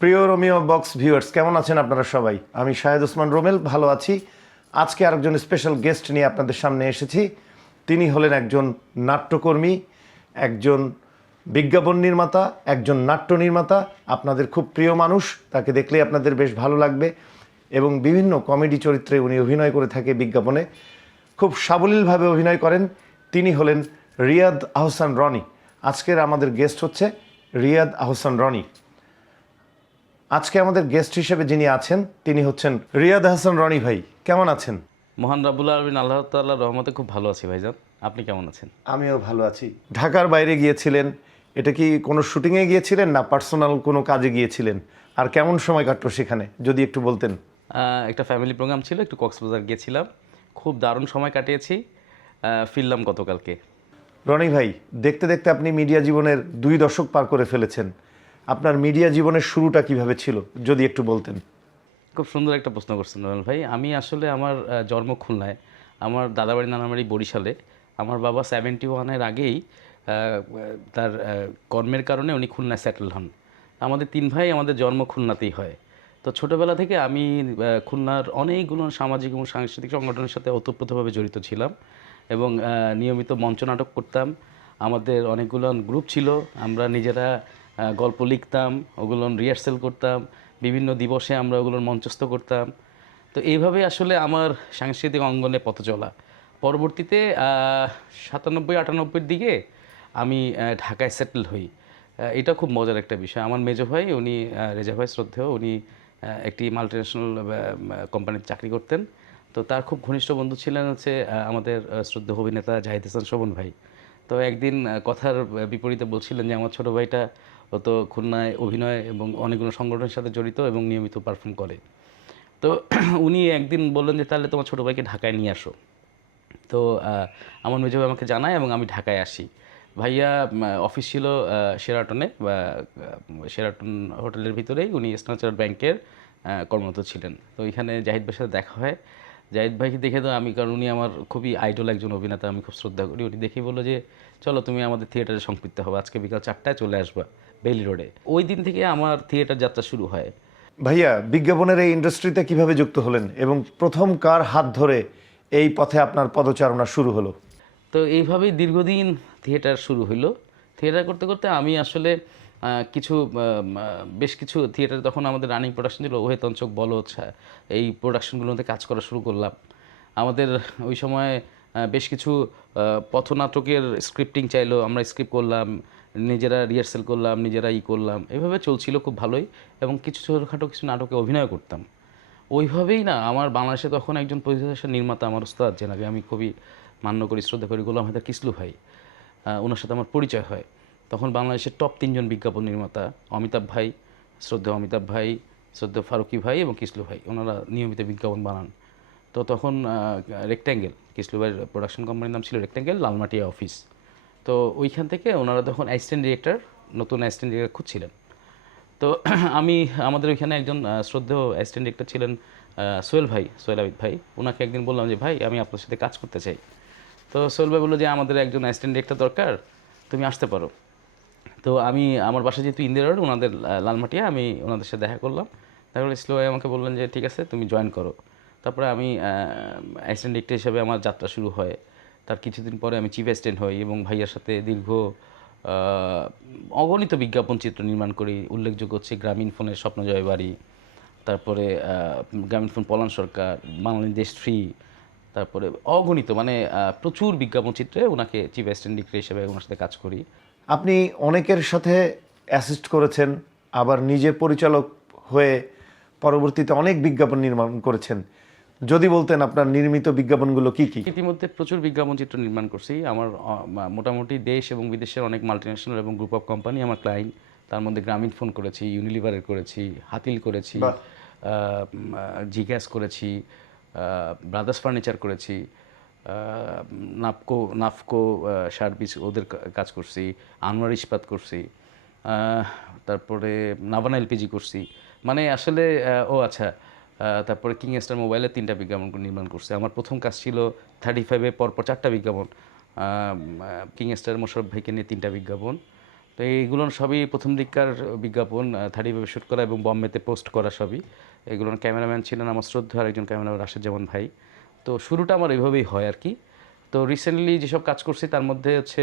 প্রিয় Romeo box viewers, কেমন আছেন আপনারা সবাই? আমি শাহেদ ওসমান রোমেল, ভালো আছি। আজকে আরেকজন স্পেশাল গেস্ট নিয়ে আপনাদের সামনে এসেছি। তিনি হলেন একজন নাট্যকর্মী, একজন বিজ্ঞাপন নির্মাতা, একজন নাট্য নির্মাতা, আপনাদের খুব প্রিয় মানুষ, তাকে দেখলে আপনাদের বেশ ভালো লাগবে, এবং বিভিন্ন কমেডি চরিত্রে উনি অভিনয় করে থাকে বিজ্ঞাপনে। খুব সাবলীলভাবে অভিনয় করেন। তিনি হলেন রিয়াদ আহসান রনি। আজকের আমাদের গেস্ট হচ্ছে রিয়াদ আহসান রনি। আজকে আমাদের গেস্ট হিসেবে যিনি আছেন তিনি হচ্ছেন রিয়াদ হাসান রনি ভাই। কেমন আছেন? মহান রাবুল আলমিন আল্লাহ তাল্লাহ রহমতে খুব ভালো আছি ভাইজান। আপনি কেমন আছেন? আমিও ভালো আছি। ঢাকার বাইরে গিয়েছিলেন। এটা কি কোনো শুটিংয়ে গিয়েছিলেন না পার্সোনাল কোনো কাজে গিয়েছিলেন? আর কেমন সময় কাটলো সেখানে? যদি একটু বলতেন। একটা ফ্যামিলি প্রোগ্রাম ছিল একটু কক্সবাজার গিয়েছিলাম। খুব দারুণ সময় কাটিয়েছি। ফিরলাম গতকালকে। রনি ভাই দেখতে দেখতে আপনি মিডিয়া জীবনের দুই দশক পার করে ফেলেছেন। আপনার মিডিয়া জীবনের শুরুটা কীভাবে ছিল? যদি একটু বলতেন। খুব সুন্দর একটা প্রশ্ন করছেন নোয়েল ভাই। আমি আসলে আমার জন্ম খুলনায়। আমার দাদাবাড়ি নানাবাড়ি বরিশালে। আমার বাবা সেভেন্টি ওয়ানের আগেই তার কর্মের কারণে উনি খুলনায় সেটেল হন। আমাদের তিন ভাই আমাদের জন্ম খুলনাতেই হয়। তো ছোটোবেলা থেকে আমি খুলনার অনেকগুলো সামাজিক এবং সাংস্কৃতিক সংগঠনের সাথে ওতপ্রোতভাবে জড়িত ছিলাম এবং নিয়মিত মঞ্চ নাটক করতাম। আমাদের অনেকগুলো গ্রুপ ছিল। আমরা নিজেরা গল্প লিখতাম ওগুলো রিহার্সেল করতাম বিভিন্ন দিবসে আমরা ওগুলোর মঞ্চস্থ করতাম। তো এইভাবে আসলে আমার সাংস্কৃতিক অঙ্গনে পথ চলা। পরবর্তীতে সাতানব্বই আটানব্বইয়ের দিকে আমি ঢাকায় সেটেল হই। এটা খুব মজার একটা বিষয়। আমার মেজো ভাই উনি রেজা ভাই শ্রদ্ধেয় উনি একটি মাল্টিনেশনাল কোম্পানিতে চাকরি করতেন। তো তার খুব ঘনিষ্ঠ বন্ধু ছিলেন হচ্ছে আমাদের আহ, শ্রদ্ধেয় অভিনেতা জাহিদ হাসান শোভন ভাই। তো একদিন কথার বিপরীতে বলছিলেন যে আমার ছোটো ভাইটা তো খুলনায় অভিনয় এবং অনেকগুলো সংগঠনের সাথে জড়িত এবং নিয়মিত পারফর্ম করে। তো উনি একদিন বললেন যে তাহলে তোমার ছোটো ভাইকে ঢাকায় নিয়ে আসো। তো আমার মেজো আমাকে জানায় এবং আমি ঢাকায় আসি। ভাইয়া অফিস ছিল আহ, শেরাটনে বা আহ, শেরাটন হোটেলের ভিতরেই। উনি স্ট্যান্ডার্ড ব্যাংকের কর্মরত ছিলেন। তো এখানে জাহিদ ভাইয়ের সাথে দেখা হয়। জাহিদ ভাইকে দেখে তো আমি কারণ উনি আমার খুবই আইডল একজন অভিনেতা আমি খুব শ্রদ্ধা করি। উনি দেখেই বলল যে চলো তুমি আমাদের থিয়েটারে সম্পৃক্ত হবে আজকে বিকাল চারটায় চলে আসবা। বেইলি রোডে। ওই দিন থেকে আমার থিয়েটার যাত্রা শুরু হয়। ভাইয়া বিজ্ঞাপনের এই ইন্ডাস্ট্রিতে কীভাবে যুক্ত হলেন এবং প্রথম কার হাত ধরে এই পথে আপনার পদচারণা শুরু হলো? তো এইভাবেই দীর্ঘদিন থিয়েটার শুরু হলো থিয়েটার করতে করতে আমি আসলে কিছু বেশ কিছু থিয়েটার তখন আমাদের রানিং প্রোডাকশন ছিল ওহে তঞ্চক বলো এই প্রোডাকশনগুলোতে কাজ করা শুরু করলাম। আমাদের ওই সময় বেশ কিছু পথনাটকের স্ক্রিপ্টিং চাইলো, আমরা স্ক্রিপ্ট করলাম, নিজেরা রিহার্সেল করলাম, নিজেরা ই করলাম, এভাবে চলছিল খুব ভালোই এবং কিছু ছোটোখাটো কিছু নাটকে অভিনয় করতাম। ওইভাবেই না, আমার বাংলাদেশে তখন একজন পরিচালক নির্মাতা, আমার উস্তাদ যেনাকে আমি খুবই মান্য করি, শ্রদ্ধা করি, গোলাম হায়দার কিসলু ভাই ওনার সাথে আমার পরিচয় হয়। তখন বাংলাদেশের টপ তিনজন বিজ্ঞাপন নির্মাতা, অমিতাভ ভাই শ্রদ্ধা অমিতাভ ভাই শ্রদ্ধা ফারুকি ভাই এবং কিসলু ভাই, ওনারা নিয়মিত বিজ্ঞাপন বানান। তো তখন রেক্ট্যাঙ্গেল কিসলু ভাইয়ের প্রোডাকশন কোম্পানির নাম ছিল রেক্ট্যাঙ্গেল লালমাটিয়া অফিস তো ওইখান থেকে ওনারা তখন অ্যাসিস্ট্যান্ট ডিরেক্টর নতুন অ্যাসিস্ট্যান্ট ডিরেক্টর খুঁজছিলেন। তো আমি, আমাদের ওইখানে একজন শ্রদ্ধেয় অ্যাসিস্ট্যান্ট ডিরেক্টর ছিলেন সোহেল ভাই, সোহেল আবিদ ভাই। ওনাকে একদিন বললাম যে, ভাই, আমি আপনার সাথে কাজ করতে চাই। তো সোহেল ভাই বলল যে, আমাদের একজন অ্যাসিস্ট্যান্ট ডিরেক্টর দরকার, তুমি আসতে পারো। তো আমি, আমার বাসা যেহেতু ইন্দিরা রোড ওনাদের লালমাটিয়া, আমি ওনাদের সাথে দেখা করলাম। তারপরে স্লো ভাই আমাকে বললেন যে, ঠিক আছে, তুমি জয়েন করো। তারপরে আমি অ্যাসিস্ট্যান্ট ডিরেক্টর হিসেবে আমার যাত্রা শুরু হয়। তার কিছুদিন পরে আমি চিফ অ্যাসিস্ট্যান্ট হই এবং ভাইয়ার সাথে দীর্ঘ অগণিত বিজ্ঞাপন চিত্র নির্মাণ করি। উল্লেখযোগ্য হচ্ছে গ্রামীণ ফোনের স্বপ্নজয় বাড়ি, তারপরে গ্রামীণ ফোন পলান সরকার, বাংলাদেশ ফ্রি তারপরে অগণিত মানে প্রচুর বিজ্ঞাপন চিত্রে ওনাকে চিফ অ্যাসিস্ট্যান্ট ডিরেক্টর হিসেবে ওনার সাথে কাজ করি। আপনি অনেকের সাথে অ্যাসিস্ট করেছেন, আবার নিজে পরিচালক হয়ে পরবর্তীতে অনেক বিজ্ঞাপন নির্মাণ করেছেন। যদি বলতেন আপনার নির্মিত বিজ্ঞাপনগুলো কি কি? ইতিমধ্যে প্রচুর বিজ্ঞাপন চিত্র নির্মাণ করছি। আমার মোটামুটি দেশ এবং বিদেশের অনেক মাল্টিন্যাশনাল এবং গ্রুপ অফ কোম্পানি আমার ক্লায়েন্ট তার মধ্যে গ্রামীণ ফোন করেছি ইউনিলিভারের করেছি হাতিল করেছি। জিগ্যাস করেছি ব্রাদার্স ফার্নিচার করেছি নাপকো নাফকো সার্ভিস ওদের কাজ করছি আনোয়ার ইস্পাত করছি তারপরে নাভানা এলপিজি করছি। মানে আসলে ও আচ্ছা তারপরে কিং স্টার মোবাইলে তিনটা বিজ্ঞাপন নির্মাণ করছে। আমার প্রথম কাজ ছিল থার্টি ফাইভে পরপর চারটা বিজ্ঞাপন কিং স্টার মোশারফ ভাইকে নিয়ে তিনটা বিজ্ঞাপন। তো এইগুলো সবই প্রথম দিককার বিজ্ঞাপন থার্টি ফাইভে শ্যুট করা এবং বম্বেতে পোস্ট করা সবই। এগুলোর ক্যামেরাম্যান ছিলেন আমার শ্রদ্ধা একজন ক্যামেরাম্যান জামান ভাই। তো শুরুটা আমার এইভাবেই হয় আর কি। তো রিসেন্টলি যেসব কাজ করছি, তার মধ্যে হচ্ছে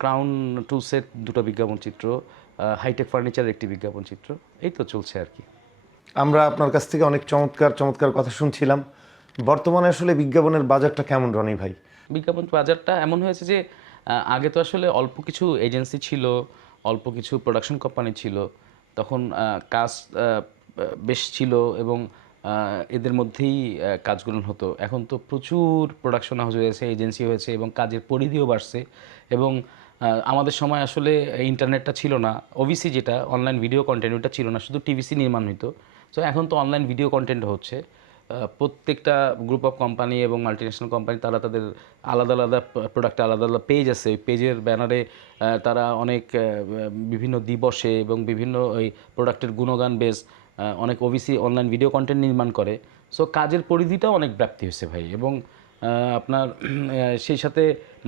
ক্রাউন টুলসের দুটো বিজ্ঞাপন চিত্র হাইটেক ফার্নিচারের একটি বিজ্ঞাপন চিত্র। এই তো চলছে আর কি। আমরা আপনার কাছ থেকে অনেক চমৎকার চমৎকার কথা শুনছিলাম। বর্তমানে আসলে বিজ্ঞাপনের বাজারটা কেমন, রনি ভাই? বিজ্ঞাপন বাজারটা এমন হয়েছে যে আগে তো আসলে অল্প কিছু এজেন্সি ছিল, অল্প কিছু প্রোডাকশন কোম্পানি ছিল। তখন কাজ বেশ ছিল এবং এদের মধ্যেই কাজগুলো হতো। এখন তো প্রচুর প্রোডাকশন হাউস হয়েছে এজেন্সি হয়েছে এবং কাজের পরিধিও বাড়ছে এবং আমাদের সময় আসলে ইন্টারনেটটা ছিল না। ওবিসি যেটা অনলাইন ভিডিও কন্টেন্ট ওটা ছিল না, শুধু টিভিসি নির্মাণ হতো সো এখন তো অনলাইন ভিডিও কন্টেন্ট হচ্ছে। প্রত্যেকটা গ্রুপ অফ কোম্পানি এবং মাল্টিনেশনাল কোম্পানি তারা তাদের আলাদা আলাদা প্রোডাক্টে আলাদা আলাদা পেজ আছে। ওই পেজের ব্যানারে তারা অনেক বিভিন্ন দিবসে এবং বিভিন্ন ওই প্রোডাক্টের গুণগান আহ, অনেক ওবিসি অনলাইন ভিডিও কন্টেন্ট নির্মাণ করে। সো কাজের পরিধিটাও অনেক ব্যাপ্তি হয়েছে ভাই এবং আপনার সেই সাথে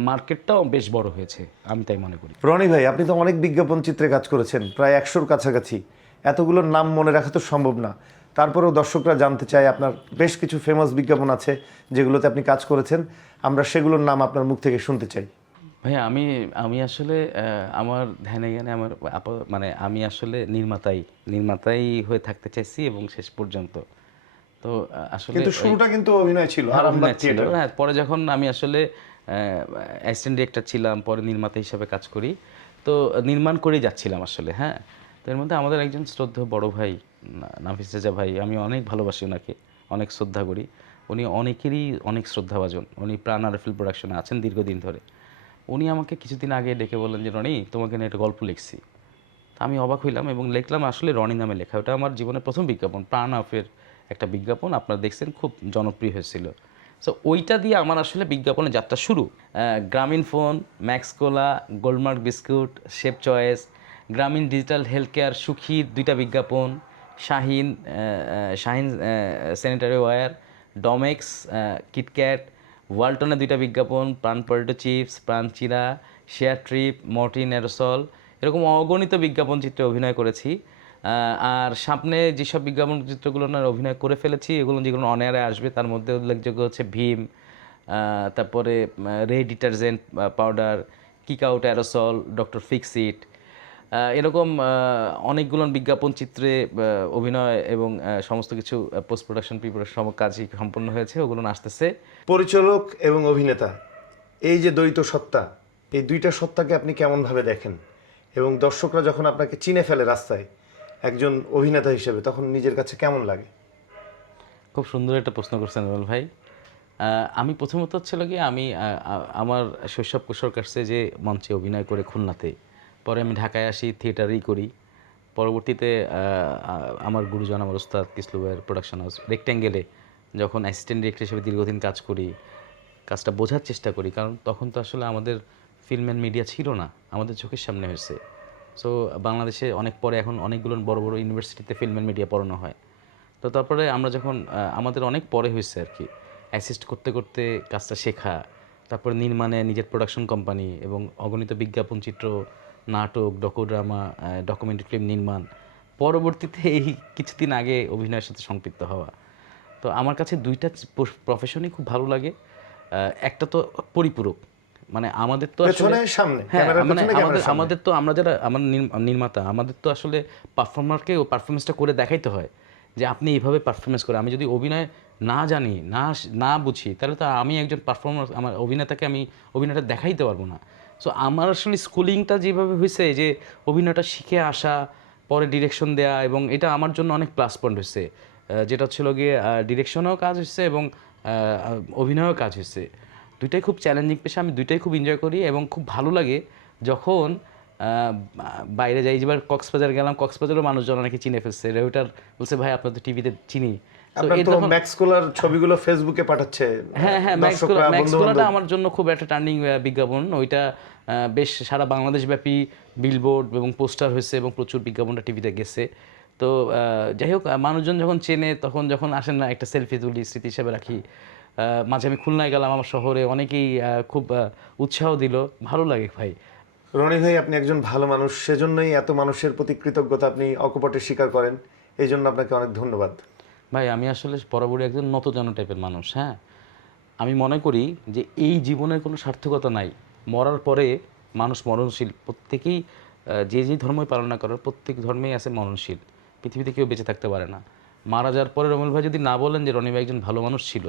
মার্কেটটাও বেশ বড় হয়েছে। আমি তাই মনে করি। রনি ভাই আপনি তো অনেক বিজ্ঞাপন চিত্রে কাজ করেছেন। প্রায় একশোর কাছাকাছি। এতগুলোর নাম মনে রাখা তো সম্ভব না। তারপরেও দর্শকরা জানতে চায় আপনার বেশ কিছু ফেমাস বিজ্ঞাপন আছে যেগুলোতে আপনি কাজ করেছেন। আমরা সেগুলোর নাম আপনার মুখ থেকে শুনতে চাই। ভাই আমি আমি আসলে আমার ধ্যানে জ্ঞানে আমার আপা- মানে আমি আসলে নির্মাতাই নির্মাতাই হয়ে থাকতে চাইছি এবং শেষ পর্যন্ত। তো আসলে কিন্তু শুরুটা কিন্তু অভিনয় ছিল থিয়েটার হ্যাঁ পরে যখন আমি আসলে অ্যাসিস্ট্যান্ট ডিরেক্টর ছিলাম পরে নির্মাতা হিসাবে কাজ করি। তো নির্মাণ করেই যাচ্ছিলাম আসলে হ্যাঁ। তো এর মধ্যে আমাদের একজন শ্রদ্ধেয় বড় ভাই নাফিস রেজা ভাই, আমি অনেক ভালোবাসি ওনাকে, অনেক শ্রদ্ধা করি। উনি অনেকেরই অনেক শ্রদ্ধাভাজন, উনি প্রাণ আরফিল প্রোডাকশনে আছেন দীর্ঘদিন ধরে। উনি আমাকে কিছুদিন আগে ডেকে বললেন যে, রনি, তোমাকে নিয়ে একটা গল্প লিখছি। তা আমি অবাক হইলাম এবং লিখলাম, আসলে রনি নামে লেখা, ওটা আমার জীবনের প্রথম বিজ্ঞাপন, প্রাণ আফের একটা বিজ্ঞাপন, আপনারা দেখছেন, খুব জনপ্রিয় হয়েছিল। সো ওইটা দিয়ে আমার আসলে বিজ্ঞাপনের যাত্রা শুরু। Grameenphone Max Cola Goldmark biscuit shape choice Grameen digital health care সুখীর দুইটা বিজ্ঞাপন, Shahin Shahin sanitary ware Domex KitKat ওয়ালটনের দুইটা বিজ্ঞাপন, প্রাণ পল্টো চিপস, প্রাণ চিরা শেয়ার ট্রিপ মর্টিন অ্যারোসল এরকম অগণিত বিজ্ঞাপন চিত্রে অভিনয় করেছি। আর সামনে যেসব বিজ্ঞাপন চিত্রগুলো না অভিনয় করে ফেলেছি, এগুলো যেগুলো অনেয়ারে আসবে, তার মধ্যে উল্লেখযোগ্য হচ্ছে ভীম তারপরে Ray detergent powder kick out aerosol doctor Fixit এরকম অনেকগুলো বিজ্ঞাপন চিত্রে অভিনয় এবং সমস্ত কিছু পোস্ট প্রোডাকশন প্রিপারেশন সব কাজই সম্পন্ন হয়েছে ওগুলো আসতেছে পরিচালক এবং অভিনেতা এই যে দ্বৈত সত্তা এই দুইটা সত্তাকে আপনি কেমনভাবে দেখেন? এবং দর্শকরা যখন আপনাকে চিনে ফেলে রাস্তায় একজন অভিনেতা হিসেবে তখন নিজের কাছে কেমন লাগে? খুব সুন্দর একটা প্রশ্ন করছেন রুবেল ভাই। আমি প্রথমত হচ্ছিল কি আমি আমার শৈশব কৈশোর কাটছে যে মঞ্চে অভিনয় করে খুলনাতে। পরে আমি ঢাকায় আসি থিয়েটারই করি। পরবর্তীতে আমার গুরুজন, আমার উস্তাদ কিসলুবের প্রোডাকশন হাউস রেক্ট্যাঙ্গেলে যখন অ্যাসিস্ট্যান্ট ডিরেক্টর হিসেবে দীর্ঘদিন কাজ করি, কাজটা বোঝার চেষ্টা করি, কারণ তখন তো আসলে আমাদের ফিল্ম অ্যান্ড মিডিয়া ছিল না, আমাদের চোখের সামনে হয়েছে। সো বাংলাদেশে অনেক পরে এখন অনেকগুলো বড় বড় ইউনিভার্সিটিতে ফিল্ম অ্যান্ড মিডিয়া পড়ানো হয়। তো তারপরে আমরা যখন আমাদের অনেক পরে হয়েছে আর কি অ্যাসিস্ট করতে করতে কাজটা শেখা, তারপরে নির্মাণে নিজের প্রোডাকশন কোম্পানি এবং অগণিত বিজ্ঞাপন চিত্র নাটক ডকুড্রামা ডকুমেন্টারি ফিল্ম নির্মাণ পরবর্তীতে এই কিছুদিন আগে অভিনয়ের সাথে সম্পৃক্ত হওয়া। তো আমার কাছে দুইটা প্রফেশনই খুব ভালো লাগে। একটা তো পরিপূরক মানে আমাদের তো আসলে সামনে হ্যাঁ মানে আমাদের আমাদের তো আমরা যারা আমার নির্মাতা আমাদের তো আসলে পারফর্মারকে ও পারফরমেন্সটা করে দেখাইতে হয় যে আপনি এইভাবে পারফরমেন্স করে আমি যদি অভিনয় না জানি না না বুঝি তাহলে তো আমি একজন পারফর্মার আমার অভিনেতাকে আমি অভিনয়টা দেখাইতে পারব না। সো আমার আসলে স্কুলিংটা যেভাবে হয়েছে যে অভিনয়টা শিখে আসা পরে ডিরেকশন দেয়া এবং এটা আমার জন্য অনেক প্লাস পয়েন্ট হয়েছে। যেটা ছিল গিয়ে ডিরেকশনেও কাজ হচ্ছে এবং অভিনয়েও কাজ হয়েছে। দুইটাই খুব চ্যালেঞ্জিং পেশা আমি দুইটাই খুব এনজয় করি এবং খুব ভালো লাগে যখন বাইরে যাই যেবার কক্সবাজার গেলাম কক্সবাজারও মানুষজন অনেকে চিনে ফেলছে। রেউটার বলছে ভাই আপনার তো টিভিতে চিনি ম্যাক্সকোলার ছবিগুলো ফেসবুকে পাঠাচ্ছে হ্যাঁ হ্যাঁ দর্শকরা, ম্যাক্সকোলা ম্যাক্সকোলাটা আমার জন্য খুব একটা টার্নিং বিজ্ঞাপন। ওইটা বেশ সারা বাংলাদেশ ব্যাপী বিলবোর্ড এবং পোস্টার হয়েছে এবং প্রচুর বিজ্ঞাপনটা টিভিতে গেছে। তো যাই হোক মানুষজন যখন চেনে তখন যখন আসেন না একটা সেলফি তুলি স্মৃতি হিসেবে রাখি। মাঝে আমি খুলনায় গেলাম আমার শহরে অনেকেই খুব উৎসাহ দিল। ভালো লাগে ভাই। রনি ভাই আপনি একজন ভালো মানুষ সেজন্যই এত মানুষের প্রতি কৃতজ্ঞতা আপনি অকপটে স্বীকার করেন। এই জন্য আপনাকে অনেক ধন্যবাদ। ভাই আমি আসলে বরাবরই একজন নতজন টাইপের মানুষ হ্যাঁ? আমি মনে করি যে এই জীবনের কোনো সার্থকতা নাই। মরার পরে মানুষ মরণশীল। প্রত্যেকেই যে যে ধর্মই পালন করার প্রত্যেক ধর্মেই আছে মরণশীল। পৃথিবীতে কেউ বেঁচে থাকতে পারে না। মারা যাওয়ার পরে রমিল ভাই যদি না বলেন যে রনি ভাই একজন ভালো মানুষ ছিল,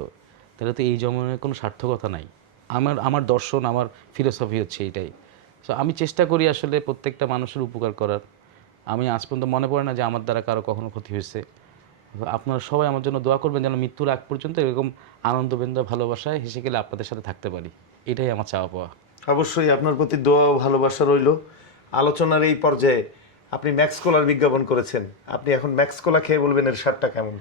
তাহলে তো এই জীবনের কোনো সার্থকতা নাই। আমার আমার দর্শন, আমার ফিলোসফি হচ্ছে এইটাই সো আমি চেষ্টা করি আসলে প্রত্যেকটা মানুষের উপকার করার। আমি আজ পর্যন্ত মনে পড়ে না যে আমার দ্বারা কারও কখনো ক্ষতি হয়েছে। আপনারা সবাই আমার জন্য দোয়া করবেন যেন মৃত্যুর আগ পর্যন্ত এরকম আনন্দবেন্দ্র ভালোবাসায় হেসে গেলে আপনাদের সাথে থাকতে পারি। এটাই আমার চাওয়া পাওয়া অবশ্যই আপনার প্রতি দোয়া ও ভালোবাসা রইল। আলোচনার এই পর্যায়ে আপনি ম্যাক্স কোলার বিজ্ঞাপন করেছেন। আপনি এখন ম্যাক্স কোলা খেয়ে বলবেন এর স্বাদটা কেমন?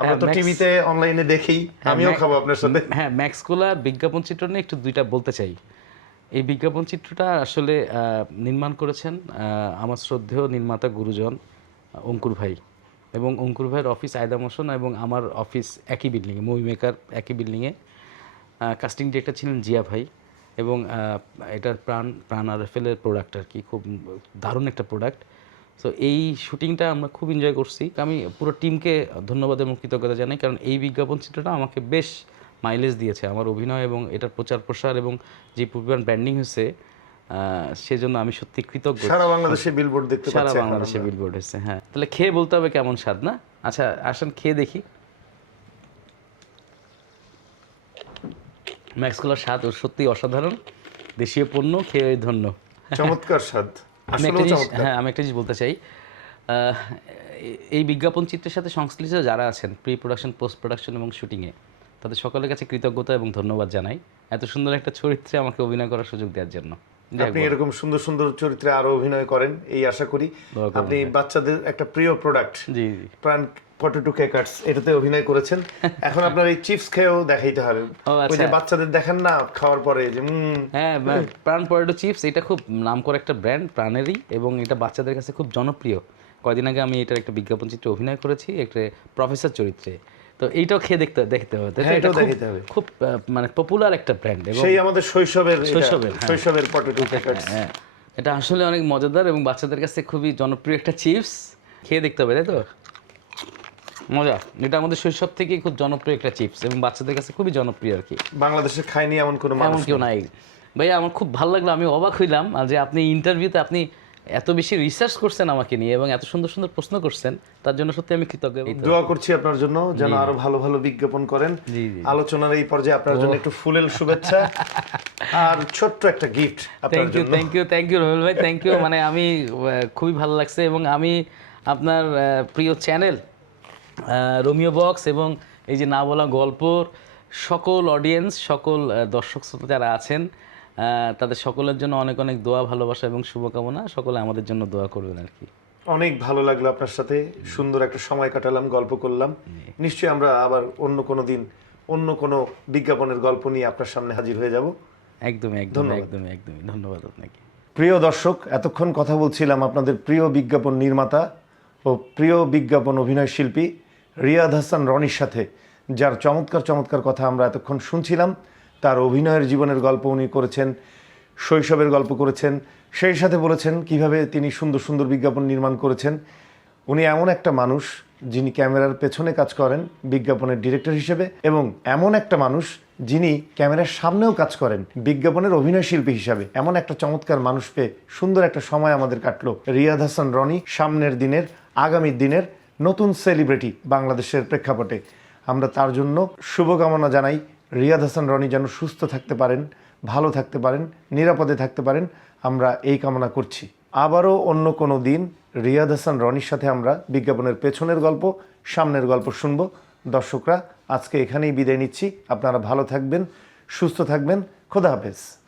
আমরা তো টিভিতে অনলাইনে দেখি আমিও খাব আপনার সাথে। হ্যাঁ ম্যাক্সকোলার বিজ্ঞাপন চিত্র নিয়ে একটু দুইটা বলতে চাই। এই বিজ্ঞাপন চিত্রটা আসলে নির্মাণ করেছেন আমার শ্রদ্ধেয় নির্মাতা গুরুজন অঙ্কুর ভাই। এবং অঙ্কুর ভাইয়ের অফিস আয়দা মোশন এবং আমার অফিস একই বিল্ডিংয়ে মুভি মেকার একই বিল্ডিংয়ে কাস্টিং ডিরেক্টর ছিলেন জিয়া ভাই। এবং এটার প্রাণ প্রাণ আর এফেলের প্রোডাক্ট আর কি খুব দারুণ একটা প্রোডাক্ট সো এই শুটিংটা আমরা খুব এনজয় করছি। আমি পুরো টিমকে ধন্যবাদ এবং কৃতজ্ঞতা জানাই কারণ এই বিজ্ঞাপন চিত্রটা আমাকে বেশ মাইলেজ দিয়েছে আমার অভিনয় এবং এটার প্রচার প্রসার এবং যে পরিমাণ ব্র্যান্ডিং হয়েছে সেজন্য আমি সত্যি কৃতজ্ঞ। সারা বাংলাদেশে বিলবোর্ড দেখতে সারা বাংলাদেশে বিলবোর্ড হয়েছে হ্যাঁ। তাহলে খেয়ে বলতে হবে কেমন স্বাদ না? আচ্ছা আসেন খেয়ে দেখি। ম্যাক্সকোলার স্বাদ ও সত্যি অসাধারণ। দেশীয় পণ্য খেয়ে ধন্য। চমৎকার স্বাদ। আমি একটা জিনিস হ্যাঁ আমি একটা জিনিস বলতে চাই। এই বিজ্ঞাপন চিত্রের সাথে সংশ্লিষ্ট যারা আছেন প্রি প্রোডাকশন পোস্ট প্রোডাকশন এবং শুটিংয়ে তাদের সকলের কাছে কৃতজ্ঞতা এবং ধন্যবাদ জানাই। এত সুন্দর একটা চরিত্রে আমাকে অভিনয় করার সুযোগ দেওয়ার জন্য। আপনি এরকম সুন্দর সুন্দর চরিত্রে আরও অভিনয় করেন এই আশা করি। আপনি বাচ্চাদের একটা প্রিয় প্রোডাক্ট জি জি। পটেটো কেকার্স এটাতে অভিনয় করেছেন। এখন আপনার এই চিপস খেয়েও দেখাইতে হবে। ওই যে আচ্ছা। বাচ্চাদের দেখেন না খাওয়ার পরে যে হ্যাঁ প্রাণ পটেটো চিপস এটা খুব নাম করা একটা ব্র্যান্ড প্রাণেরই এবং এটা বাচ্চাদের কাছে খুব জনপ্রিয়। আগে আমি এটার একটা বিজ্ঞাপন চিত্রে অভিনয় করেছি একটা প্রফেসর চরিত্রে। তো এইটাও খেয়ে দেখতে দেখতে হবে? হ্যাঁ, এটা এটাও দেখাতে হবে। খুব মানে পপুলার একটা ব্র্যান্ড এবং সেই আমাদের শৈশবের শৈশবের, হ্যাঁ। শৈশবের পটেটো কেকার্স। হ্যাঁ। এটা আসলে অনেক মজাদার এবং বাচ্চাদের কাছে খুবই জনপ্রিয় একটা চিপস। খেয়ে দেখতে হবে তাই তো? মজা। এটা আমাদের শৈশব থেকেই খুব জনপ্রিয় একটা চিপস এবং বাচ্চাদের কাছে খুবই জনপ্রিয় আর কি। বাংলাদেশে খায়নি এমন কোনো মানুষ এমন কেউ নাই। ভাইয়া আমার খুব ভালো লাগল আমি অবাক হইলাম যে আপনি ইন্টারভিউতে আপনি এত বেশি রিসার্চ করছেন আমাকে নিয়ে এবং এত সুন্দর সুন্দর প্রশ্ন করছেন তার জন্য সত্যি আমি কৃতজ্ঞ দোয়া করছি আপনার জন্য যেন আরও ভালো ভালো বিজ্ঞাপন করেন। আলোচনার এই পর্যায়ে আপনার জন্য একটু ফুলেল শুভেচ্ছা। আর ছোট্ট একটা গিফট আপনার থ্যাংক ইউ জন্য। Thank you thank you Rahil ভাই থ্যাংক ইউ মানে আমি খুবই ভালো লাগছে এবং আমি আপনার প্রিয় চ্যানেল রোমিও বক্স এবং এই যে না বলা গল্পর সকল অডিয়েন্স সকল দর্শক শ্রোতা যারা আছেন তাদের সকলের জন্য অনেক অনেক দোয়া ভালোবাসা এবং শুভকামনা। সকলে আমাদের জন্য দোয়া করবেন আর কি। অনেক ভালো লাগল আপনার সাথে। সুন্দর একটা সময় কাটালাম গল্প করলাম। নিশ্চয়ই আমরা আবার অন্য কোনো দিন অন্য কোনো বিজ্ঞাপনের গল্প নিয়ে আপনার সামনে হাজির হয়ে যাব। একদমই একদম একদমই একদমই। ধন্যবাদ আপনাকে। প্রিয় দর্শক এতক্ষণ কথা বলছিলাম আপনাদের প্রিয় বিজ্ঞাপন নির্মাতা ও প্রিয় বিজ্ঞাপন অভিনয় শিল্পী রিয়াদ হাসান রনির সাথে, যার চমৎকার চমৎকার কথা আমরা এতক্ষণ শুনছিলাম, তার অভিনয়ের জীবনের গল্প উনি করেছেন, শৈশবের গল্প করেছেন, সেই সাথে বলেছেন কীভাবে তিনি সুন্দর সুন্দর বিজ্ঞাপন নির্মাণ করেছেন। উনি এমন একটা মানুষ যিনি ক্যামেরার পেছনে কাজ করেন, বিজ্ঞাপনের ডিরেক্টর হিসেবে, এবং এমন একটা মানুষ যিনি ক্যামেরার সামনেও কাজ করেন, বিজ্ঞাপনের অভিনয় শিল্পী হিসাবে। এমন একটা চমৎকার মানুষ পেয়ে সুন্দর একটা সময় আমাদের কাটলো রিয়াদ হাসান রনি সামনের দিনের, আগামী দিনের নতুন সেলিব্রিটি বাংলাদেশের প্রেক্ষাপটে। আমরা তার জন্য শুভকামনা জানাই। রিয়াদ হাসান, রনি যেন সুস্থ থাকতে পারেন, ভালো থাকতে পারেন, নিরাপদে থাকতে পারেন, আমরা এই কামনা করছি। আবারও অন্য কোনো দিন রিয়াদ হাসান, রনির সাথে আমরা বিজ্ঞাপনের পেছনের গল্প, সামনের গল্প শুনব। দর্শকরা, আজকে এখানেই বিদায় নিচ্ছি। আপনারা ভালো থাকবেন, সুস্থ থাকবেন। খোদা হাফেজ।